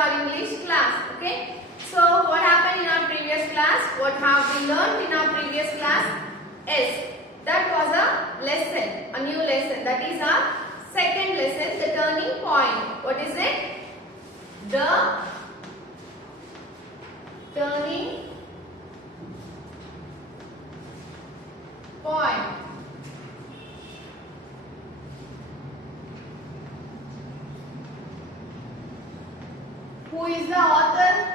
our English class. Okay. So what happened in our previous class? What have we learned in our previous class? Yes, that was a lesson, a new lesson. That is our second lesson, the turning point. What is it? The turning point. Who is the author?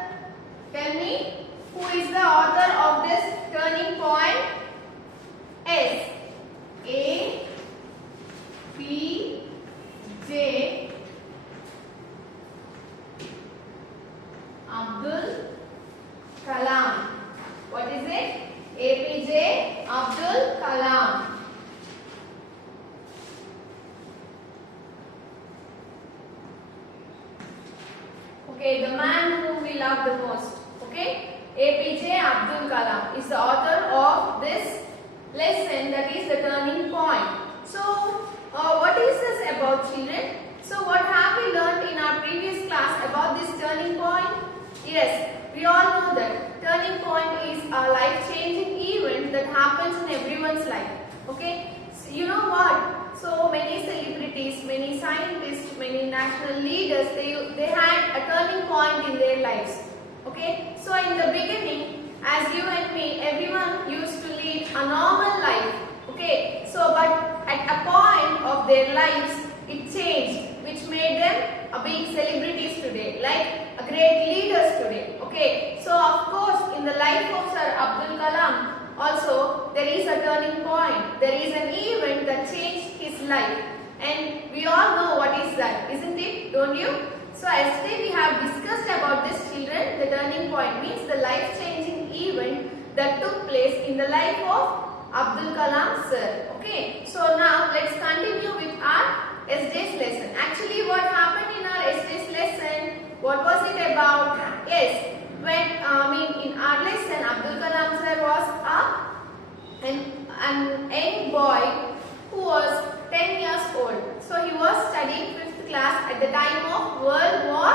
Tell me, who is the author of this turning point? S. A. P. J. Abdul Kalam. What is it? APJ Abdul Kalam. Okay, the man whom we love the most. Okay, APJ Abdul Kalam is the author of this lesson, that is the turning point. So, what is this about, children? So, what have we learned in our previous class about this turning point? Yes, we all know that turning point is a life-changing event that happens in everyone's life. Okay, so you know what? So many celebrities, many scientists, many national leaders, they had a turning point in their lives. Okay, so in the beginning, as you and me, everyone used to lead a normal life. Okay, so but at a point of their lives, it changed, which made them a big celebrities today, like a great leaders today. Okay, so of course, in the life of Sir Abdul Kalam, also there is a turning point. There is an event that changed his life, and we all know what is that, isn't it? Don't you? So yesterday we have discussed about this, children. The turning point means the life-changing event that took place in the life of Abdul Kalam sir. Okay, so now let's continue with our yesterday's lesson. Actually, what happened in our yesterday's lesson? What was it about? Yes, when in our lesson, Abdul Kalam sir was an young boy who was 10 years old. So he was studying 5th class at the time of World War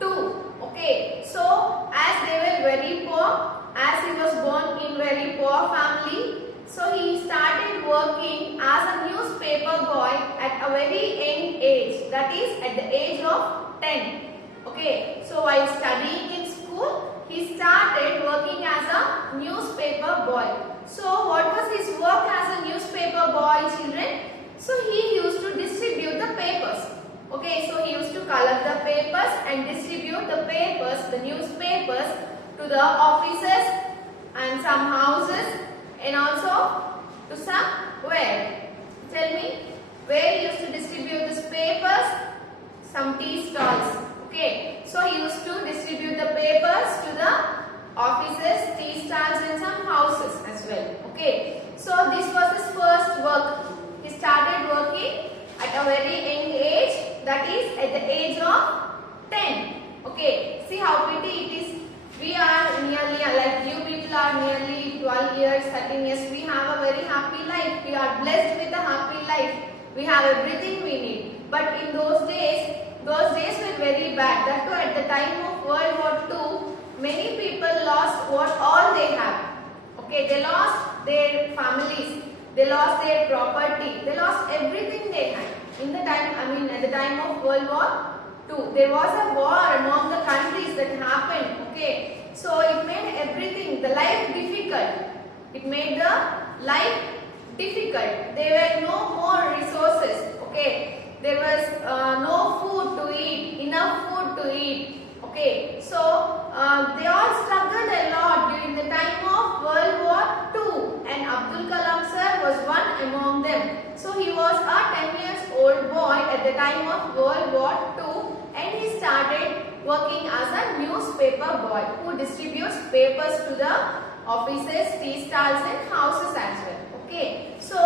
II. Okay, so as they were very poor, as he was born in very poor family, so he started working as a newspaper boy at a very young age, that is at the age of 10. Okay, so while studying in school, he started working as a newspaper boy. So what was his work as a newspaper boy, children? So he used to distribute the papers. Okay, so he used to collect the papers and distribute the papers, the newspapers, to the offices and some houses, and also to some where? Tell me, where he used to distribute these papers? Some tea stalls. Okay, so he used to distribute the papers to the offices, tea stalls, and some houses as well. Okay, so this was his first work. He started working at a very young age, that is at the age of 10. Okay, see how pretty it is. We are nearly, like you people are nearly 12 years, 13 years. We have a very happy life. We are blessed with a happy life. We have everything we need. But in those days were very bad. That too, at the time of World War II, many people lost what all they have. Okay, they lost their families, they lost their property, they lost everything they had. In the time, at the time of World War II, there was a war among the countries that happened. Okay, so it made everything, the life difficult. It made the life difficult. There were no more resources. Okay, there was no food to eat, enough food to eat. Okay, so they all struggled a lot during the time of World War II, and Abdul Kalam sir was one among them. So he was a 10 years old boy at the time of World War II, and he started working as a newspaper boy who distributes papers to the offices, tea stalls, and houses as well. Okay, so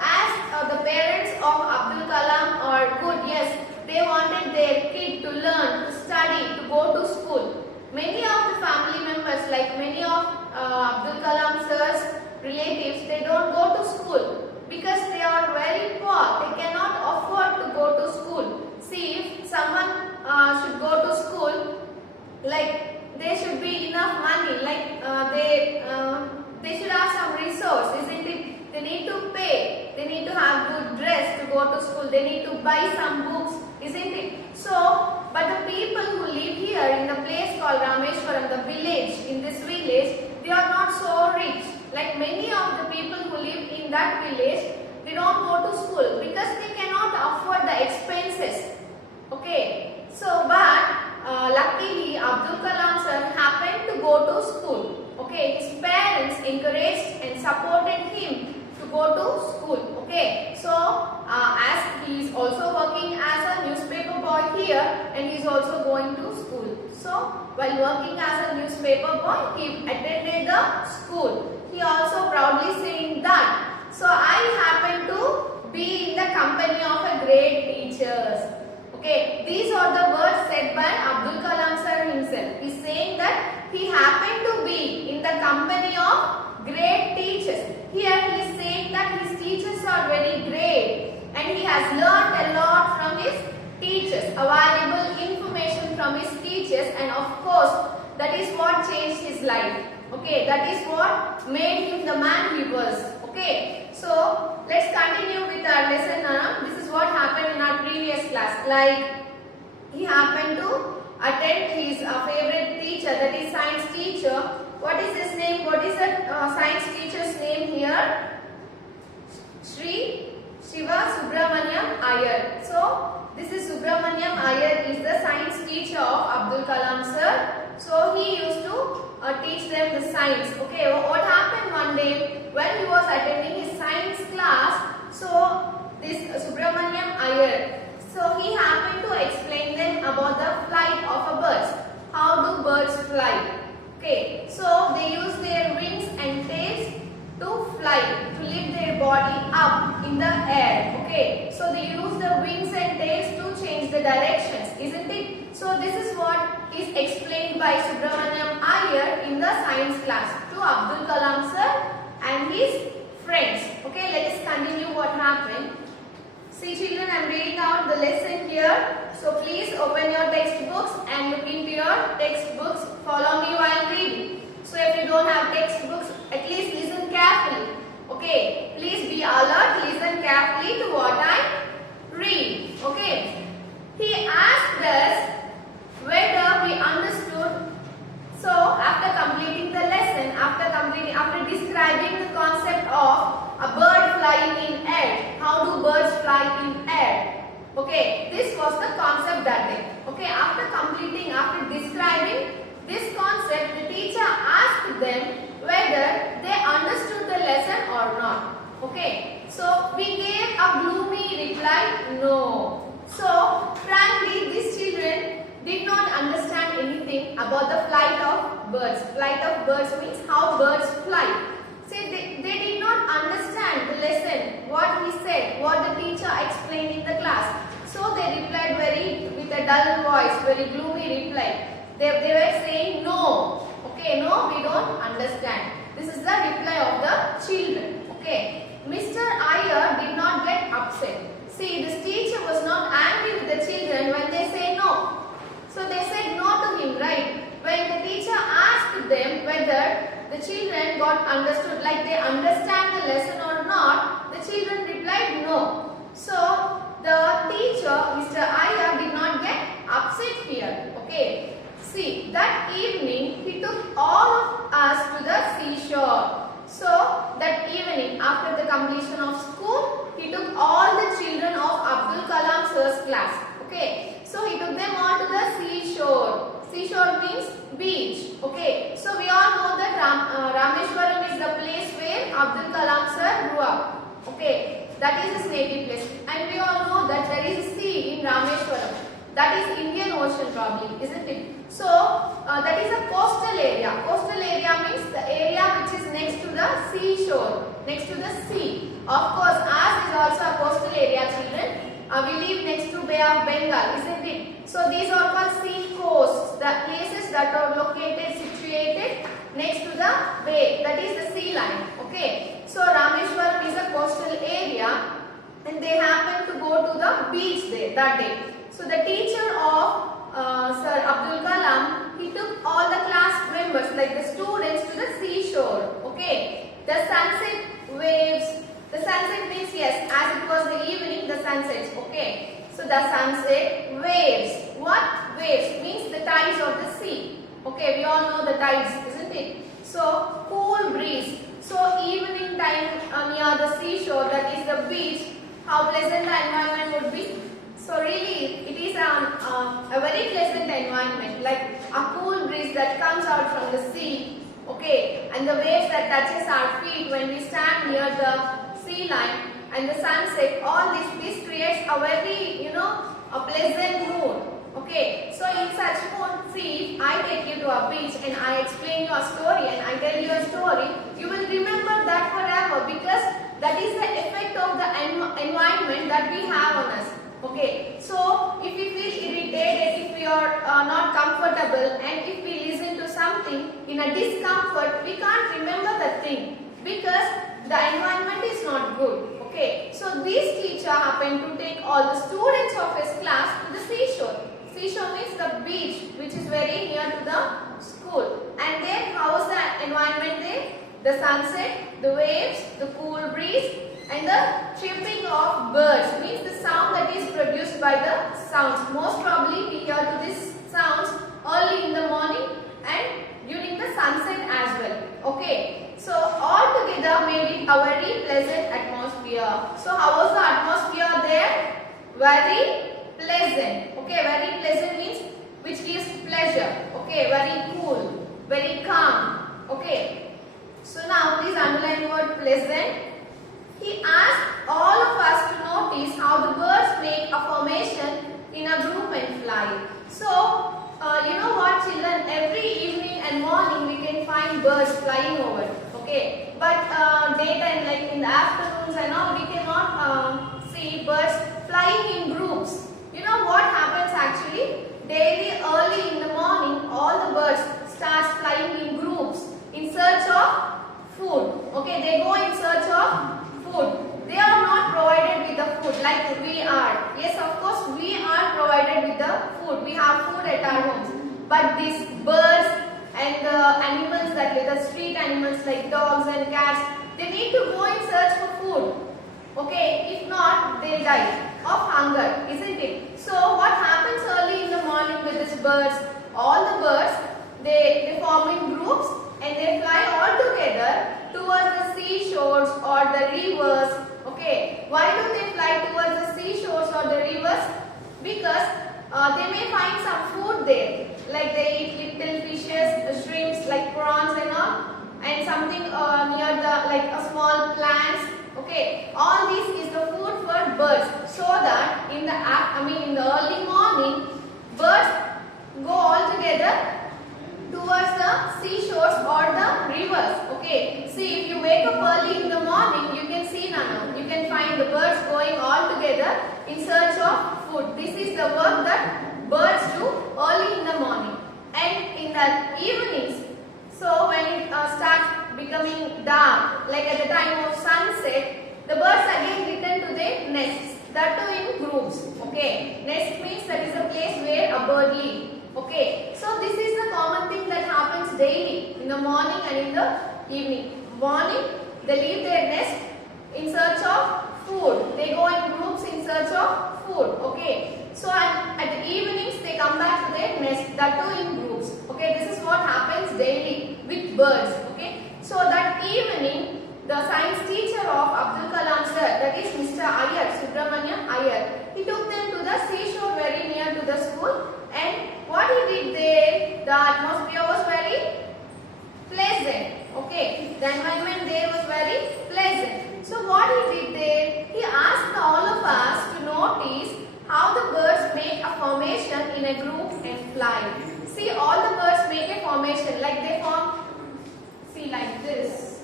as the parents of Abdul Kalam are good, yes, they wanted their kid to learn, to study, to go to school. Many of the family members, like many of Abdul Kalam sir's relatives, they don't go to school because they are very poor. They cannot afford to go to school. See, if someone should go to school, buy some books, isn't it? So, but the people who live here in the place called Rameshwaram, the village, in this village, they are not so rich. Like many of the people who live in that village, they don't go to school because they cannot afford the expenses. Okay, so but luckily Abdul Kalam sir happened to go to school. Okay, his parents encouraged and supported him to go to school. Okay, so as he is also working as a newspaper boy here, and he is also going to school. So while working as a newspaper boy, he attended the school. He also proudly saying that, so I happen to be in the company of a great teachers. Okay, these are the words said by Abdul Kalam sir himself. He is saying that he happened to be in the company of great teachers. Here he is saying that his teachers are very great and he has learned a lot from his teachers, a valuable information from his teachers, and of course that is what changed his life. Okay, that is what made him the man he was. Okay, so let's continue with our lesson. This is what happened in our previous class. Like he happened to attend his favorite teacher, that is science teacher. What is his name? What is that science teacher's name here? Sri Shiva Subramaniam Iyer. So this is Subramaniam Iyer is the science teacher of Abdul Kalam sir. So he used to teach them the science. Okay, what happened one day when he was attending his science class? So this Subramaniam Iyer, so he happened to explain them about the flight of a bird. How do birds fly? Okay, so they use their wings and tails to fly, to lift their body up in the air. Okay, so they use the wings and tails to change the directions, isn't it? So this is what is explained by Subramaniam Iyer in the science class to Abdul Kalam sir and his friends. Okay, let us continue what happened. See children, I am reading out the lesson here. So please open your textbooks and look into your textbooks. Follow me while reading. So if you don't have textbooks, at least listen carefully. Okay, please be alert, listen carefully to what I read. Okay, he asked us whether we understood. So after completing the lesson, after describing the concept of a bird flying in air, how do birds fly in air? Okay, this was the concept that day. Okay, after describing this concept, the teacher asked them whether they understood the lesson or not. Okay, so we gave a gloomy reply, no. So frankly, these children did not understand anything about the flight of birds. Flight of birds means how birds fly. See, they did not understand the lesson, what he said, what the teacher explained in the class. So they replied with a dull voice, very gloomy reply. They were saying no. Okay, no, we don't understand. This is the reply of the children. Okay, Mr. Iyer did not get upset. See, this teacher was not angry with the children when they say no. So they said no to him, right? When the teacher asked them whether the children got understood, like they understand the lesson or not, the children replied no. So the teacher, Mr. Iyer, did not get upset here. Okay. See, that evening he took all of us to the seashore. So that evening, after the completion of school, he took all the children of Abdul Kalam sir's class. Okay. So he took them all to the seashore. Seashore means beach. Okay. So we all know that Rameshwaram is the place where Abdul Kalam sir grew up. Okay. That is his native place. And we all know that there is a sea in Rameshwaram. That is Indian Ocean probably, isn't it? So that is a coastal area. Coastal area means the area which is next to the seashore, next to the sea. Of course, ours is also a coastal area, children. We live next to Bay of Bengal, isn't it? So these are called sea coasts, the places that are located, situated next to the bay, that is the sea line. Okay. So Rameshwaram is a coastal area and they happen to go to the beach there that day. So the teacher of Sir Abdul Kalam, he took all the class members, like the students, to the seashore. Okay. The sunset waves. The sunset means, yes, as it was the evening, the sunsets. Okay. how pleasant the environment would be. So really, it is a very pleasant environment, like a cool breeze that comes out from the sea, okay, and the waves that touches our feet when we stand near the sea line, and the sunset. All this creates a very, a pleasant mood. Okay, so in such mood, see, if I take you to a beach and I explain you a story and I tell you a story, you will remember that forever, because that is the effect of the environment that we have on us. Okay, so if we feel irritated, if we are not comfortable, and if we listen to something in a discomfort, we can't remember the thing because the environment is not good. Okay, so this teacher happened to take all the students of his class to the seashore. Seashore means the beach, which is very near to the school. And then how is the environment there? The sunset, the waves, the cool breeze, and the chirping of birds, means the sound that is produced by the sounds. Most probably we hear to these sounds early in the morning and during the sunset as well. Okay, so all together made it a very pleasant atmosphere. So how was the atmosphere there? Very pleasant. Okay, very pleasant means which gives pleasure. Okay, very cool, very calm. Okay, so now please underline the word pleasant. He asked all of us to notice how the birds make a formation in a group and fly. So, you know what, children, every evening and morning we can find birds flying over. Okay, but daytime, like in the afternoons and all, we cannot see birds flying in groups. You know what happens actually? Daily early in the morning, all the birds start flying in groups in search of food. Okay, they go in search of food. They are not provided with the food like we are. Yes, of course, we are provided with the food. We have food at our homes. But these birds and the animals that live, the street animals like dogs and cats, they need to go in search for food. Okay, if not, they die of hunger, isn't it? So what happens early in the morning with these birds? All the birds, they form in groups and they fly all together towards the seashores or the rivers. Okay, why do they fly towards the seashores or the rivers? Because they may find some food there, like they eat little fishes, shrimps like prawns and all, and something near the like a small plants. Okay, all this is the food for birds, so that in the early morning, birds go all together towards the seashores or the rivers. Okay, see, if you wake up early in the morning, you can see now, you can find the birds going all together in search of food. This is the work that birds do early in the morning. And in the evenings, so when it starts becoming dark, like at the time of sunset, the birds again return to their nests, that too in groups. Okay, nest means that is a place where a bird lives. Okay, so this is the common thing that happens daily in the morning and in the evening. Morning, they leave their nest in search of food. They go in groups in search of food. Okay, so at the evenings they come back to their nest, that too in groups. Okay, this is what happens daily with birds. Okay, so that evening, the science teacher of Abdul Kalam sir, that is Mr. Iyer, Subramaniam Iyer, he took them to the seashore very near to the school, and what he did there, the atmosphere was very pleasant. Okay, the environment there was very pleasant. So what he did there, he asked all of us to notice how the birds make a formation in a group and fly. See, all the birds make a formation, like they form, see, like this.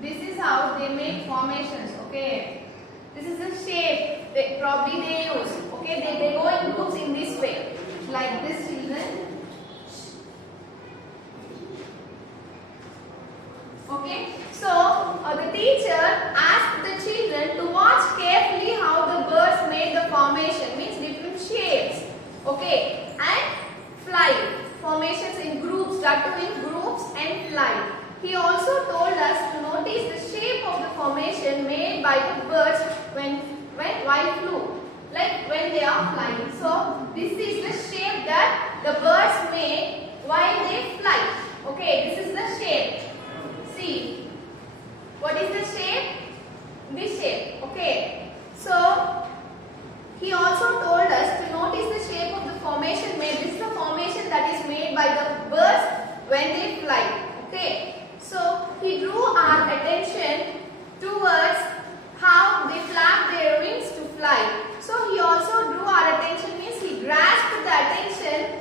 This is how they make formations. Okay, this is the shape they use. Okay, they go in groups in this way, like this, children. Okay, so the teacher asked the children to watch carefully how the birds made the formation, means different shapes. Okay, and fly, formations in groups, that too in groups and fly. He also told us to notice the shape of the formation made by the birds while flew, like when they are flying. So this is the shape that the birds make while they fly. Okay, this is the shape. See, What is the shape? This shape. Okay. So he also told us to notice the shape of the formation made. This is the formation that is made by the birds when they fly. Okay. So he drew our attention towards how they flap their wings to fly. So he also drew our attention, means he grasped the attention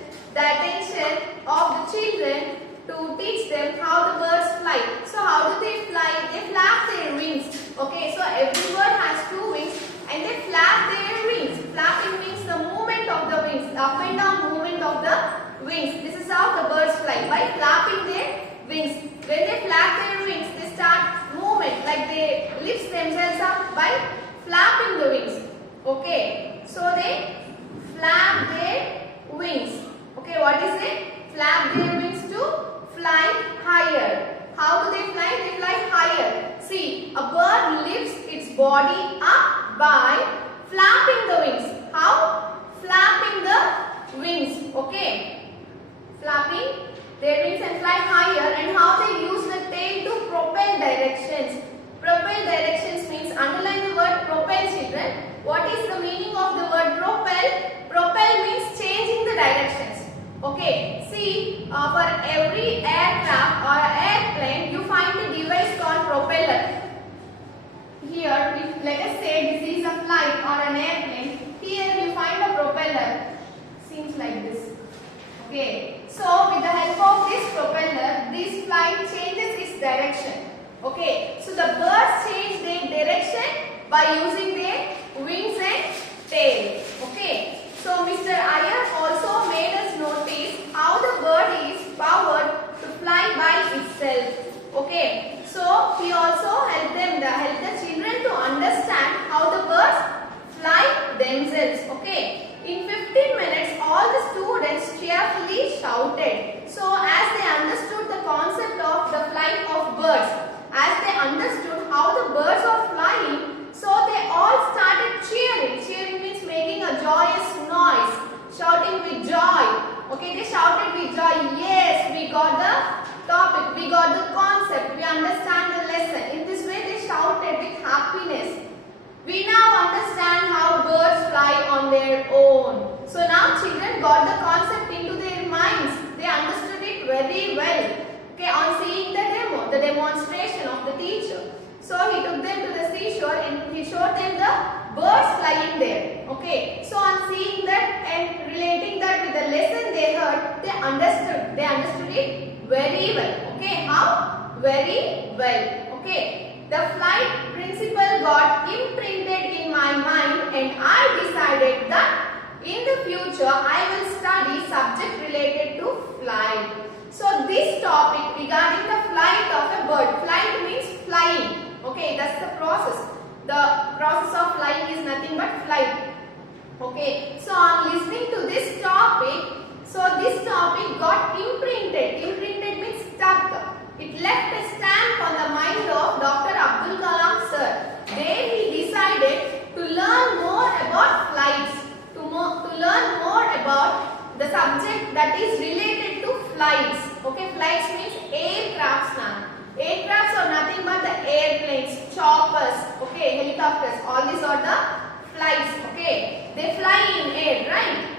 of the children to teach them how the birds fly. So how do they fly? They flap their wings. Okay, so every bird has two wings and they flap their wings. Flapping means the movement of the wings, the up and down movement of the wings. This is how the birds fly, by flapping their wings. When they flap their wings, they start movement, like they lift themselves up by flapping the wings. Okay, so they flap their wings. Okay, what is it? Flap their wings to fly higher. How do they fly? They fly higher. See, a bird lifts its body up by flapping the wings. How? Flapping the wings. Okay, flapping their wings and fly higher. And how they use the tail to propel directions. Propel directions means, underline the word propel, children. What is the meaning of the word propel? Propel means changing the directions. Okay, see, for every aircraft or airplane, you find a device called propeller. Here, if let us say this is a flight or an airplane, here you find a propeller. Seems like this. Okay, so with the help of this propeller, this flight changes its direction. Okay, so the birds change their direction by using their wings and tail. Okay, so Mr. Iyer also made us notice how the bird is powered to fly by itself. Okay, so he also helped the children to understand how the birds fly themselves. Okay, in 15 minutes, all the students cheerfully shouted. So as they understood the concept of the flight of birds, as they understood how the birds are flying, so they all started cheering. Cheering means making a joyous noise, shouting with joy. Okay, they shouted with joy. Yes, we got the topic, we got the concept, we understand the lesson. In this way, they shouted with happiness. We now understand how birds fly on their own. So now children got the concept into their minds. They understood it very well. Okay, on seeing the demo, the demonstration of the teacher. So he took them to the seashore and he showed them the birds flying there. Okay, so on seeing that and relating that with the lesson they heard, they understood. They understood it very well. Okay, how? Very well. Okay. The flight principle got imprinted in my mind and I decided that in the future I will study subject related to flight. So this topic regarding the flight of a bird. Flight means flying. Okay, that's the process. The process of flying is nothing but flight. Okay, so on listening to this topic, so this topic got imprinted. Imprinted means stuck. It left a stamp on the mind of Dr. Abdul Kalam sir. There he decided to learn more about flights, to learn more about the subject that is related to flights. Okay, flights means aircrafts now. Aircrafts are nothing but the airplanes, choppers, okay, helicopters. All these are the flights. Okay, they fly in air, right?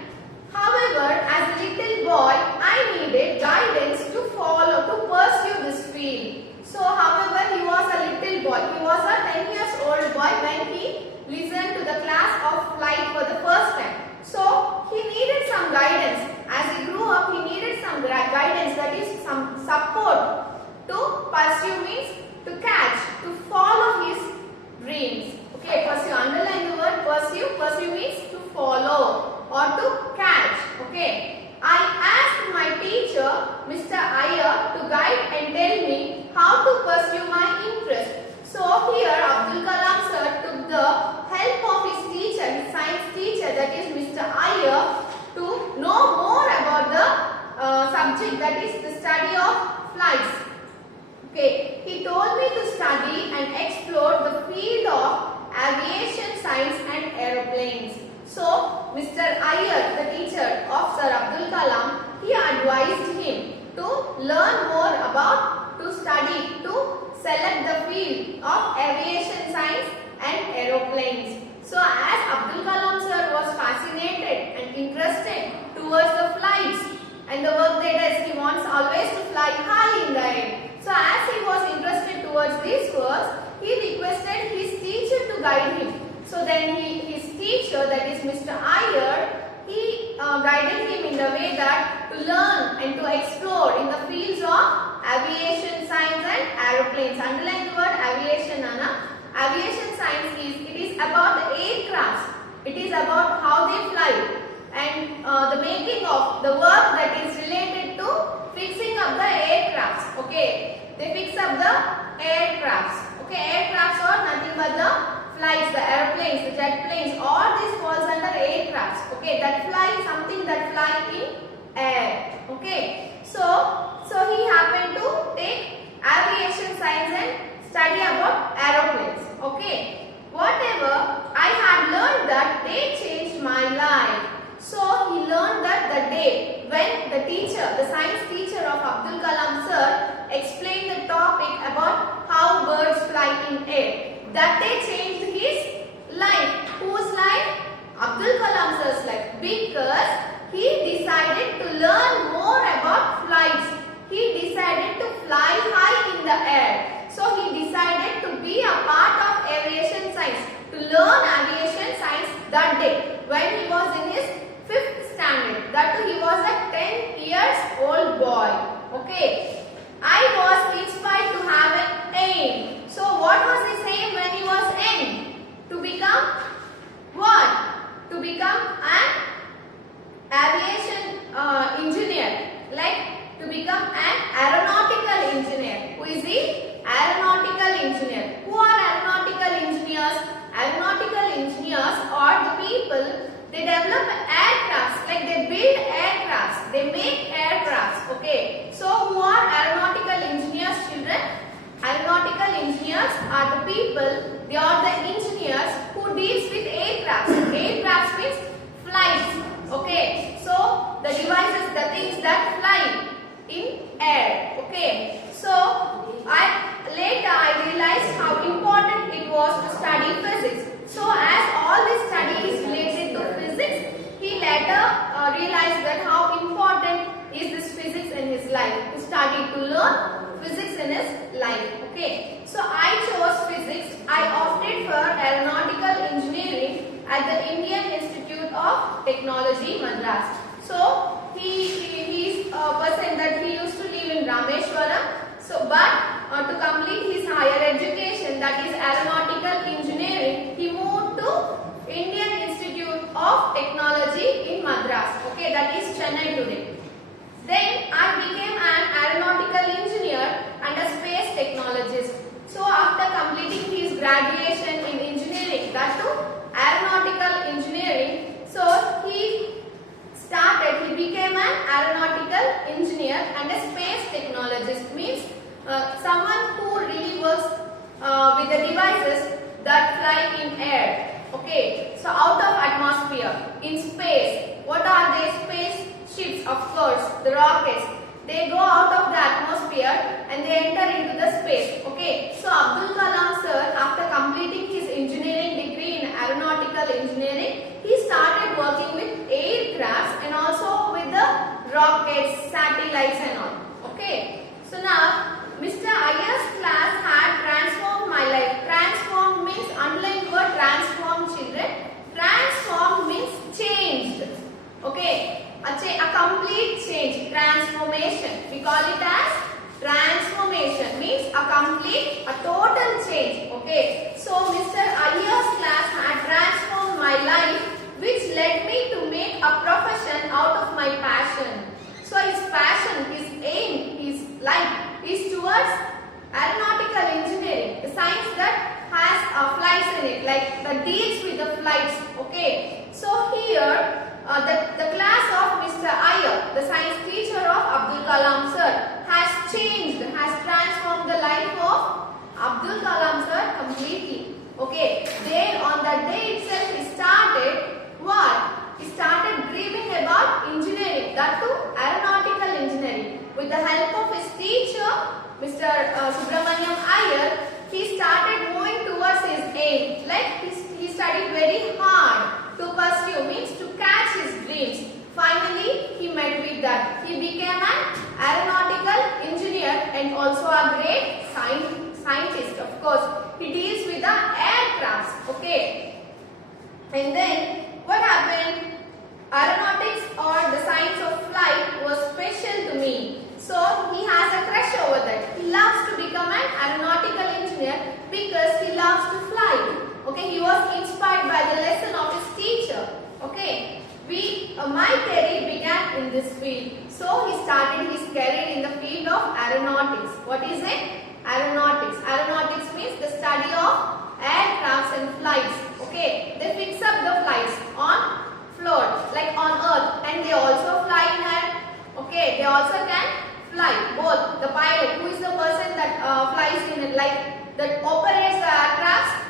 However, as a little boy, I needed guidance to follow, to pursue this field. So, however, he was a little boy. He was a 10 years old boy when he listened to the class of flight for the first time. So, he needed some guidance. As he grew up, he needed some guidance, that is some support to pursue means to catch, to follow his dreams. Okay, pursue, underline the word pursue. Pursue means to follow or to catch. Okay, I asked my teacher, Mr. Iyer, to guide and tell me how to pursue my interest. So here Abdul Kalam sir took the help of his teacher, his science teacher, that is Mr. Iyer, to know more about the subject, that is the study of flights. Okay, he told me to study and explore the field of aviation science and aeroplanes. So, Mr. Iyer, the teacher of Sir Abdul Kalam, he advised him to learn more about, to study, to select the field of aviation science and aeroplanes. So as Abdul Kalam sir was fascinated and interested towards the flights and the work that does, he wants always to fly high in the air. So as he was interested towards these works, he requested his teacher to guide him. So then his teacher, that is Mr. Iyer, he guided him in the way that to learn and to explore in the fields of aviation science and aeroplanes. Underline the word aviation, Anna. Aviation science is about the aircrafts. It is about how they fly and the making of the work that is related to fixing up the aircrafts. Okay, they fix up the aircrafts. Okay, aircrafts are nothing but the flights, the airplanes, the jet planes. All this falls under aircrafts. Okay, that fly, something that fly in air. Okay, so he happened to take aviation science and study about aeroplanes. Okay, whatever I had learned that day changed my life. So he learned that the day when the teacher, the science teacher of Abdul Kalam sir, explained the topic about how birds fly in air. That day changed his life. Whose life? Abdul Kalam sir's life. Because he decided to learn more about flights. He decided to fly high in the air. So he decided to be a part of aviation science, to learn aviation science that day when he was in his 5th standard. That too, he was a 10 years old boy. Okay. I was inspired to have an aim. So what was his aim when he was young? To become what? To become an aviation engineer. Like to become an aeronautical engineer. Who is he? Aeronautical engineer. Who are aeronautical engineers? Aeronautical engineers are the people, they develop aircrafts, like they build aircrafts, they make aircrafts. Okay. So who are aeronautical engineers, children? Aeronautical engineers are the people, they are the engineers who deals with aircrafts. Aircrafts means flights. Okay. So the devices, the things that fly in air. Okay. So later I realized how important it was to study physics. So as all this study is related to physics, he later realized that how important is this physics in his life. He studied to learn physics in his life. Okay. So I chose physics. I opted for aeronautical engineering at the Indian Institute of Technology, Madras. So he is a person that he used to live in Rameshwaram. So, but to complete his higher education, that is aeronautical engineering, he moved to Indian Institute of Technology in Madras. Okay, that is Chennai today. Then I became an aeronautical engineer and a space technologist. So after completing his graduation in engineering, that too aeronautical engineering, so he became an aeronautical engineer and a space technologist. Means someone who really works with the devices that fly in air. Okay, so out of atmosphere, in space. What are they? Space ships, of course, the rockets. They go out of the atmosphere and they enter into the space. Okay, so Abdul Kalam sir, after completing his engineering degree in aeronautical engineering, he started working with aircrafts and also with the rockets, satellites and all. Okay, so now Mr. Iyer's class had transformed my life. Transformed means, underline word transformed, children. Transformed means changed. Okay, a complete change, transformation. We call it as transformation, means a complete, a total change. Okay, so Mr. Iyer's class had transformed my life, which led me to make a profession out of my passion. So his passion, his aim, his life is towards aeronautical engineering, the science that has flights in it, like that deals with the flights. Okay, so here the class of Mr. Iyer, the science teacher of Abdul Kalam sir, has changed, has transformed the life of Abdul Kalam sir completely. Okay, there on that day itself he started what? He started dreaming about engineering, that too aeronautical engineering. With the help of his teacher, Mr. Subramaniam Iyer, Of course, he deals with the aircrafts. Okay. And then what happened? Aeronautics or the science of flight was special to me. So he has a crush over that. He loves to become an aeronautical engineer because he loves to fly. Okay, he was inspired by the lesson of his teacher. Okay, my career began in this field. So he started his career in the field of aeronautics. What is it? Aeronautics. Aeronautics means the study of aircrafts and flights. Okay, they fix up the flights on floor, like on earth, and they also fly in air. Okay, they also can fly. Both the pilot, who is the person that flies in it, like that operates the aircraft,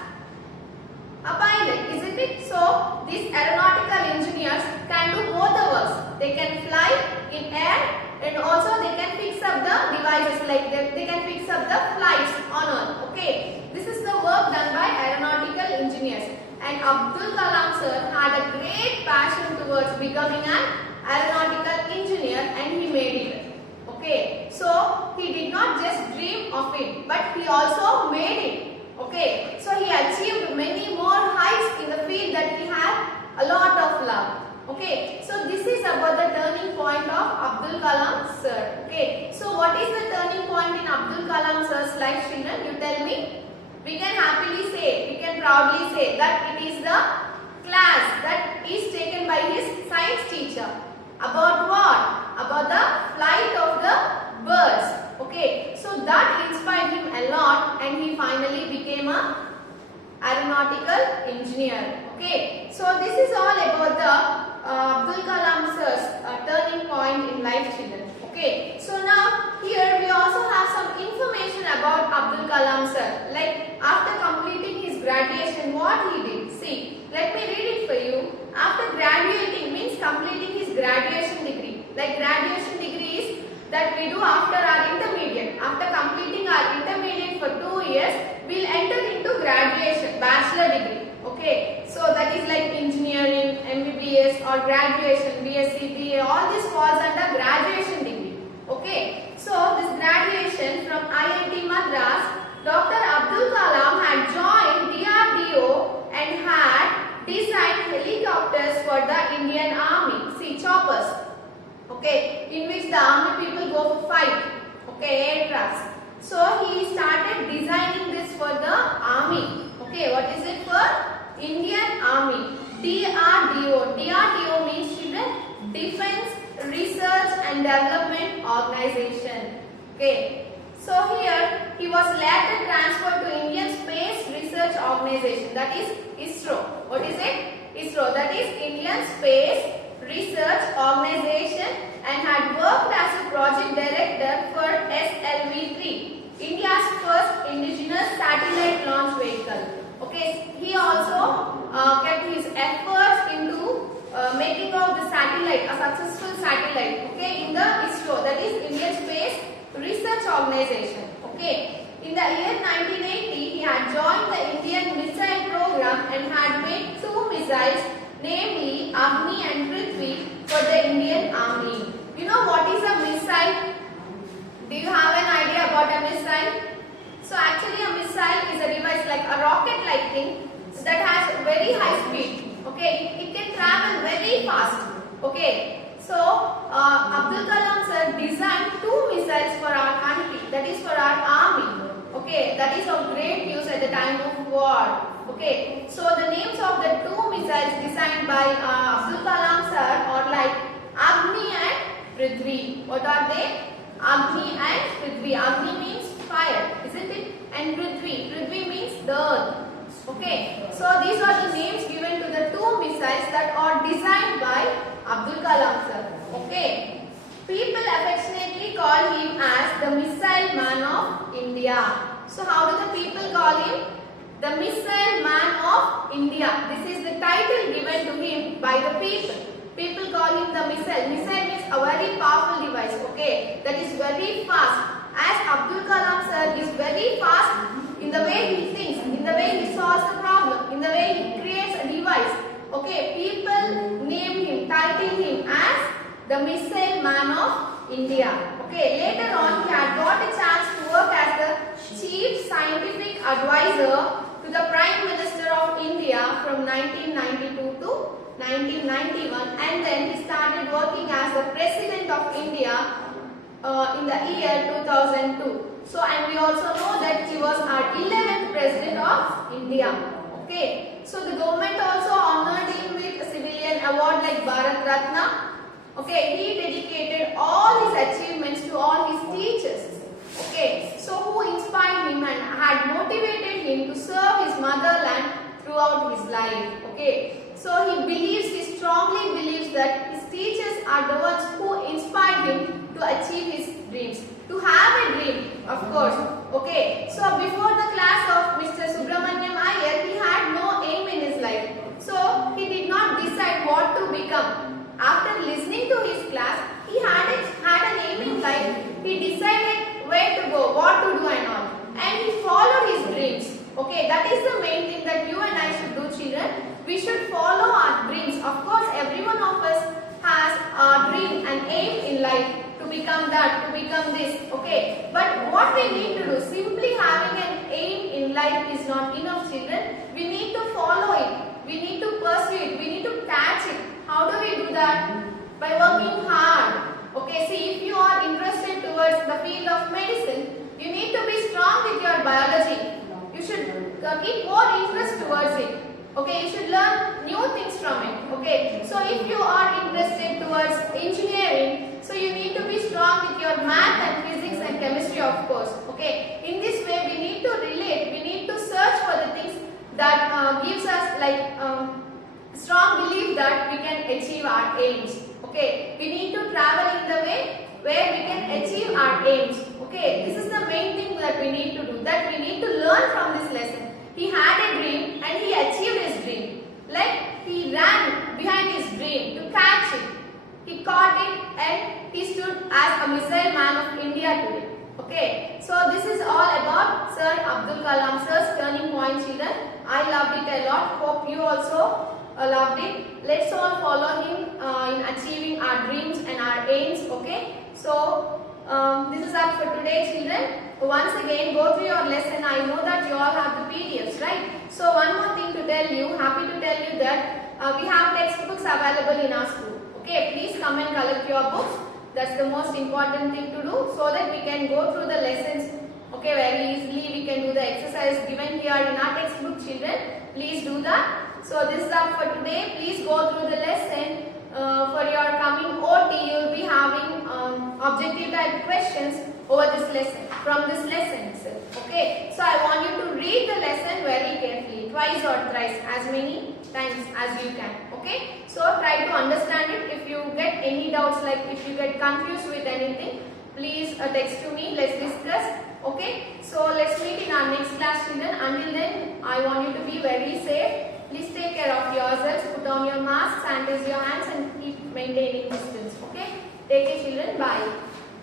a pilot, isn't it? So these aeronautical engineers can do both the works. They can fly in air and also they can fix up the devices, like they can fix up the flights on earth. Okay, this is the work done by aeronautical engineers. And Abdul Kalam sir had a great passion towards becoming an aeronautical engineer, and he made it. Okay, so he did not just dream of it, but he also made it. Okay, so he achieved many more heights in the field that he had a lot of love. Okay, so this is about the turning point of Abdul Kalam sir. Okay, so what is the turning point in Abdul Kalam sir's life, children? You tell me. We can happily say, we can proudly say that it is the class that is taken by his science teacher. About what? About the flight of the birds. Okay, so that inspired him a lot, and he finally became a aeronautical engineer. Okay, so this is all about the Abdul Kalam sir's turning point in life, children. Okay, so now here we also have some information about Abdul Kalam sir. Like after completing his graduation, what he did. See, let me read it for you. After graduating means completing his graduation degree. Like graduation degree is that we do after our intermediate. After completing our intermediate for 2 years, we will enter into graduation, bachelor degree. Okay, so that is like engineering, MBBS or graduation, BSc, BA, all this falls under graduation degree. Okay, so this graduation from IIT Madras, Dr. Abdul Kalam had joined DRDO and had designed helicopters for the Indian Army. See, choppers. Okay, in which the army people go for fight. Okay, aircrafts. So he started designing this for the army. Okay, what is it for? Indian Army. DRDO. DRDO means, children, Defense Research and Development Organization. Okay, so here he was later transferred to Indian Space Research Organization, that is ISRO. What is it? ISRO, that is Indian Space Research Organization, and had worked as a project director for SLV-3, India's first indigenous satellite launch vehicle. Okay, he also kept his efforts into making of the satellite, a successful satellite, okay, in the ISRO, that is Indian Space Research Organization. Okay, in the year 1980, he had joined the Indian Missile Program and had made 2 missiles, namely Agni and Prithvi, for the Indian Army. You know what is a missile? Do you have an idea about a missile? So actually a missile is a device like a rocket-like thing that has very high speed. Okay, it can travel very fast. Okay, so Abdul Kalam sir designed 2 missiles for our country, that is for our army. Okay, that is of great use at the time of war. Okay, so the names of the 2 missiles designed by Abdul Kalam sir are like Agni and Prithvi. What are they? Agni and Prithvi. Agni means fire, isn't it? And Prithvi means the earth. Okay, so these are the names given to the 2 missiles that are designed by Abdul Kalam sir. Okay, people affectionately call him as the Missile Man of India. So how do the people call him? The Missile Man of India. This is the title given to him by the people. People call him the missile. Missile means a very powerful device. Okay, that is very fast. As Abdul Kalam sir is very fast in the way he thinks, in the way he solves the problem, in the way he creates a device. Okay, people name him, title him as the Missile Man of India. Okay, later on he had got a chance to work as the Chief Scientific Advisor to the Prime Minister of India from 1992 to 1991, and then he started working as the President of India in the year 2002. So, and we also know that he was our 11th President of India. Okay. So, the government also honored him with a civilian award like Bharat Ratna. Okay. He dedicated all his achievements to all his teachers. Okay. So, who inspired him and had motivated him to serve his motherland throughout his life. Okay. So, he strongly believes that his teachers are the ones who inspired him to achieve his dreams. To have a dream, of course. Okay. So, before the class of Mr. Subramaniam Iyer, he had no aim in his life. So, he did not decide what to become. After listening to his class, he had an aim in life. He decided where to go, what to do and all. And he followed his dreams. Okay, that is the main thing that you and I should do, children. We should follow our dreams. Of course, every one of us has a dream and aim in life to become that, to become this. Okay, but what we need to do, simply having an aim in life is not enough, children. We need to follow it. We need to pursue it. We need to catch it. How do we do that? By working hard. Okay, see, if you are interested towards the field of medicine, you need to be strong with your biology. You should keep more interest towards it. Okay, you should learn new things from it. Okay, so if you are interested towards engineering, so you need to be strong with your math and physics and chemistry, of course. Okay, in this way we need to relate, we need to search for the things that gives us like strong belief that we can achieve our aims. Okay, we need to travel in the way where we can achieve our aims. Okay, this is the main thing that we need to do, that we need to learn from this lesson. He had a dream and he achieved his dream. Like he ran behind his dream to catch it. He caught it and he stood as a missile man of India today. Okay, so this is all about Sir Abdul Kalam Sir's turning point, children. I loved it a lot. Hope you also loved it. Let's all follow him in achieving our dreams and our aims. Okay, so this is up for today, children. Once again, go through your lesson. I know that you all have the PDFs, right? So one more thing to tell you, happy to tell you that we have textbooks available in our school. Okay, please come and collect your books. That's the most important thing to do, so that we can go through the lessons. Okay, very easily we can do the exercise given here in our textbook, children. Please do that. So this is up for today. Please go through the lesson. For your coming OT, you will be having objective type questions over this lesson, from this lesson itself. Okay, so I want you to read the lesson very carefully, twice or thrice, as many times as you can. Okay, so try to understand it. If you get any doubts, like if you get confused with anything, please text to me. Let's discuss. Okay, so let's meet in our next class, children. Until then, I want you to be very safe. Please take care of yourselves. Put on your mask, sanitize your hands and keep maintaining distance. Okay, take care, children. Bye.